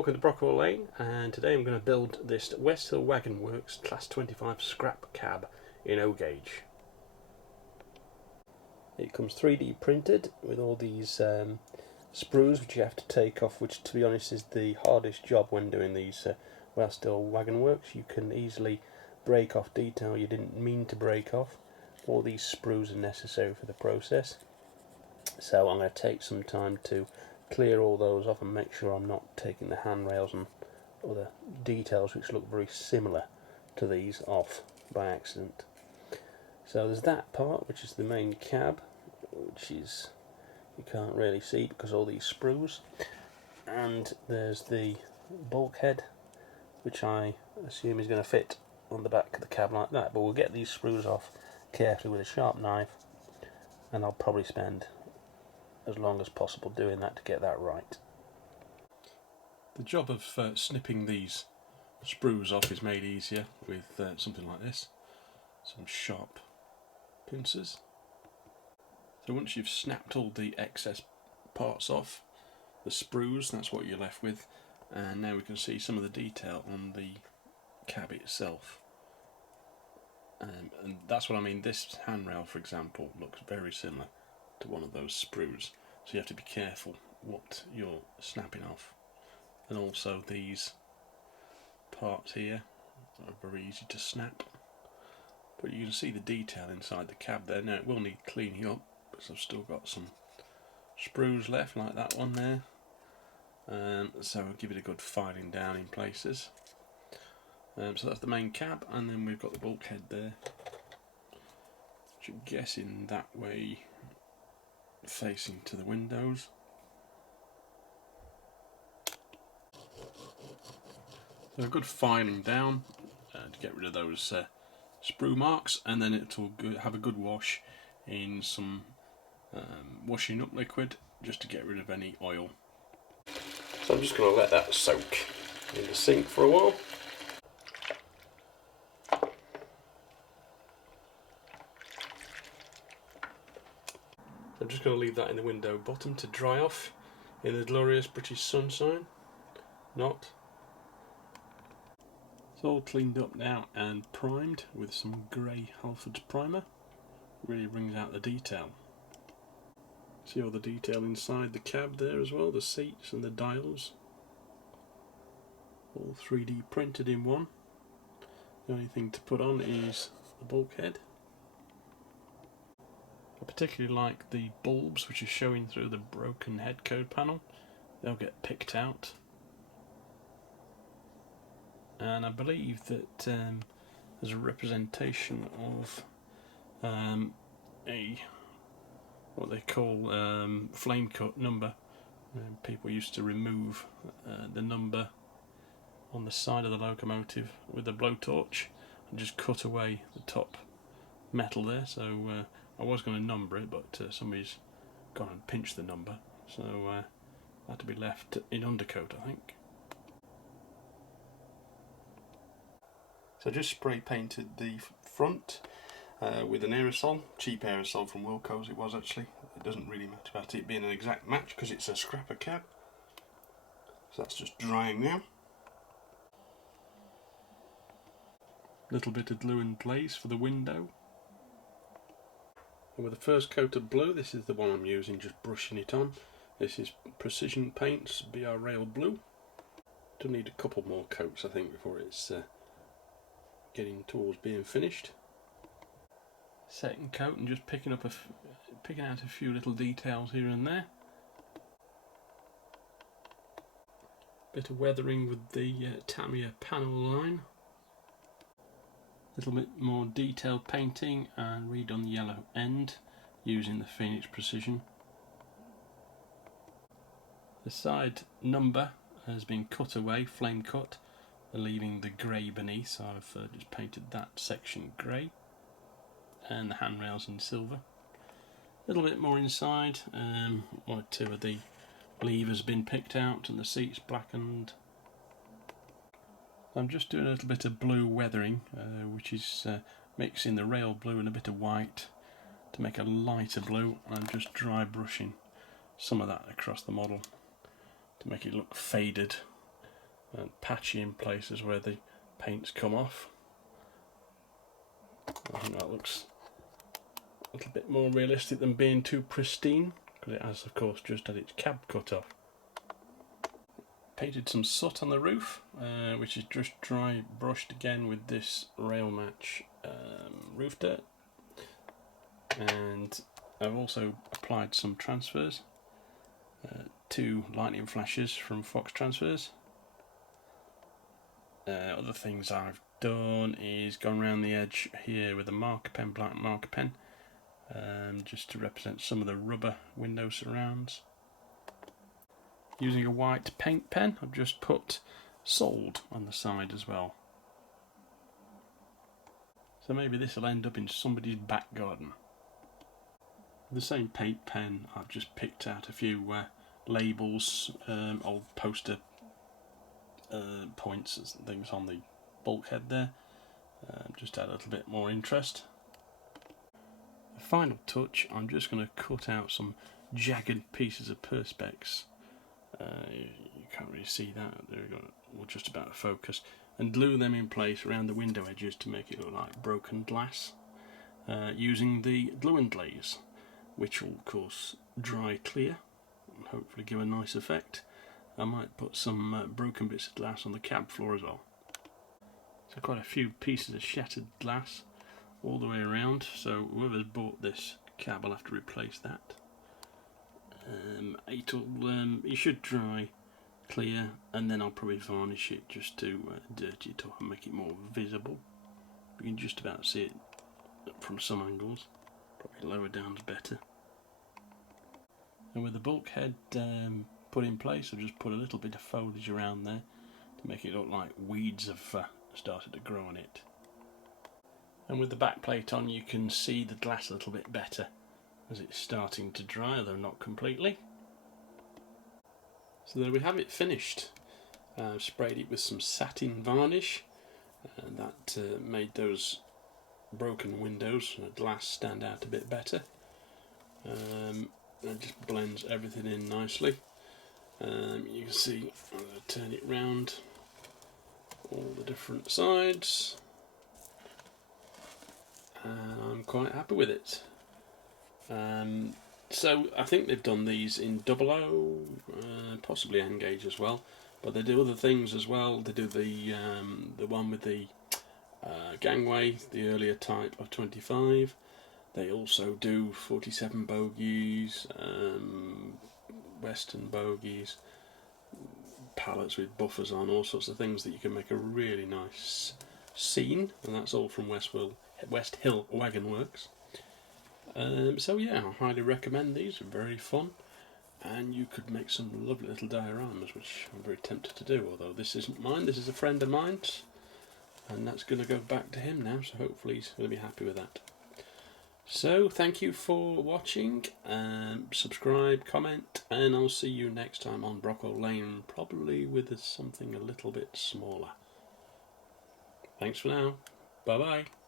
welcome to Brockwell Lane, and today I'm going to build this Westhill Wagon Works Class 25 scrap cab in O gauge. It comes 3D printed with all these sprues which you have to take off, which to be honest is the hardest job when doing these Westhill Wagon Works. You can easily break off detail you didn't mean to break off. All these sprues are necessary for the process, so I'm going to take some time to clear all those off and make sure I'm not taking the handrails and other details which look very similar to these off by accident. So there's that part, which is the main cab, which is, you can't really see because all these sprues, and there's the bulkhead, which I assume is going to fit on the back of the cab like that, but we'll get these sprues off carefully with a sharp knife, and I'll probably spend as long as possible doing that to get that right. The job of snipping these sprues off is made easier with something like this, some sharp pincers. So once you've snapped all the excess parts off, the sprues, that's what you're left with, and now we can see some of the detail on the cab itself. And that's what I mean. This handrail, for example, looks very similar to one of those sprues, so you have to be careful what you're snapping off. And also these parts here are very easy to snap, but you can see the detail inside the cab there. Now it will need cleaning up because I've still got some sprues left like that one there, so I'll give it a good filing down in places. So that's the main cab, and then we've got the bulkhead there, which I'm guessing that way facing to the windows. So a good filing down to get rid of those sprue marks, and then it will have a good wash in some washing up liquid just to get rid of any oil. So I'm just going to let that soak in the sink for a while. I'm just going to leave that in the window bottom to dry off in the glorious British sunshine. Not. It's all cleaned up now and primed with some grey Halford's primer. Really brings out the detail. See all the detail inside the cab there as well, the seats and the dials. All 3D printed in one. The only thing to put on is the bulkhead. I particularly like the bulbs which are showing through the broken head code panel. They'll get picked out. And I believe that there's a representation of what they call flame cut number. People used to remove the number on the side of the locomotive with a blowtorch and just cut away the top metal there. So I was going to number it, but somebody's gone and pinched the number, so I had to be left in undercoat, I think. So I just spray painted the front with an aerosol, cheap aerosol from Wilko's it was actually. It doesn't really matter about it being an exact match because it's a scrapper cab. So that's just drying now. Little bit of glue and glaze for the window. And with the first coat of blue, this is the one I'm using, just brushing it on. This is Precision Paints BR Rail Blue. Do need a couple more coats I think before it's getting towards being finished. Second coat and just picking out a few little details here and there. Bit of weathering with the Tamiya panel line. Little bit more detailed painting and read on the yellow end using the Phoenix Precision. The side number has been cut away, flame cut, leaving the grey beneath, so I've just painted that section grey, and the handrails in silver. A little bit more inside, one or two of the levers been picked out and the seats blackened. I'm just doing a little bit of blue weathering, which is mixing the rail blue and a bit of white to make a lighter blue, and I'm just dry brushing some of that across the model to make it look faded and patchy in places where the paint's come off. I think that looks a little bit more realistic than being too pristine, because it has of course just had its cab cut off. Painted some soot on the roof, which is just dry brushed again with this rail match roof dirt, and I've also applied some transfers, 2 lightning flashes from Fox Transfers. Other things I've done is gone around the edge here with a marker pen, black marker pen, just to represent some of the rubber window surrounds. Using a white paint pen, I've just put sold on the side as well. So maybe this will end up in somebody's back garden. With the same paint pen, I've just picked out a few labels, old poster points and things on the bulkhead there, just to add a little bit more interest. The final touch, I'm just going to cut out some jagged pieces of perspex. You can't really see that, we're just about to focus, and glue them in place around the window edges to make it look like broken glass, using the glue and glaze, which will of course dry clear and hopefully give a nice effect. I might put some broken bits of glass on the cab floor as well. So quite a few pieces of shattered glass all the way around, so whoever's bought this cab will have to replace that. It should dry clear, and then I'll probably varnish it just to dirty it up and make it more visible. You can just about see it from some angles, probably lower down is better. And with the bulkhead put in place, I've just put a little bit of foliage around there to make it look like weeds have started to grow on it. And with the back plate on, you can see the glass a little bit better as it's starting to dry, although not completely. So there we have it finished. I've sprayed it with some satin varnish, and that made those broken windows and glass stand out a bit better. It just blends everything in nicely. You can see, I'm going to turn it round all the different sides, and I'm quite happy with it. So I think they've done these in 00, possibly N-gauge as well, but they do other things as well. They do the one with the gangway, the earlier type of 25. They also do 47 bogies, western bogies, pallets with buffers on, all sorts of things that you can make a really nice scene, and that's all from Westhill Wagon Works. So yeah, I highly recommend these, they're very fun, and you could make some lovely little dioramas, which I'm very tempted to do, although this isn't mine, this is a friend of mine's, and that's going to go back to him now, so hopefully he's going to be happy with that. So thank you for watching, subscribe, comment, and I'll see you next time on Brockwell Lane, probably with something a little bit smaller. Thanks for now, bye bye.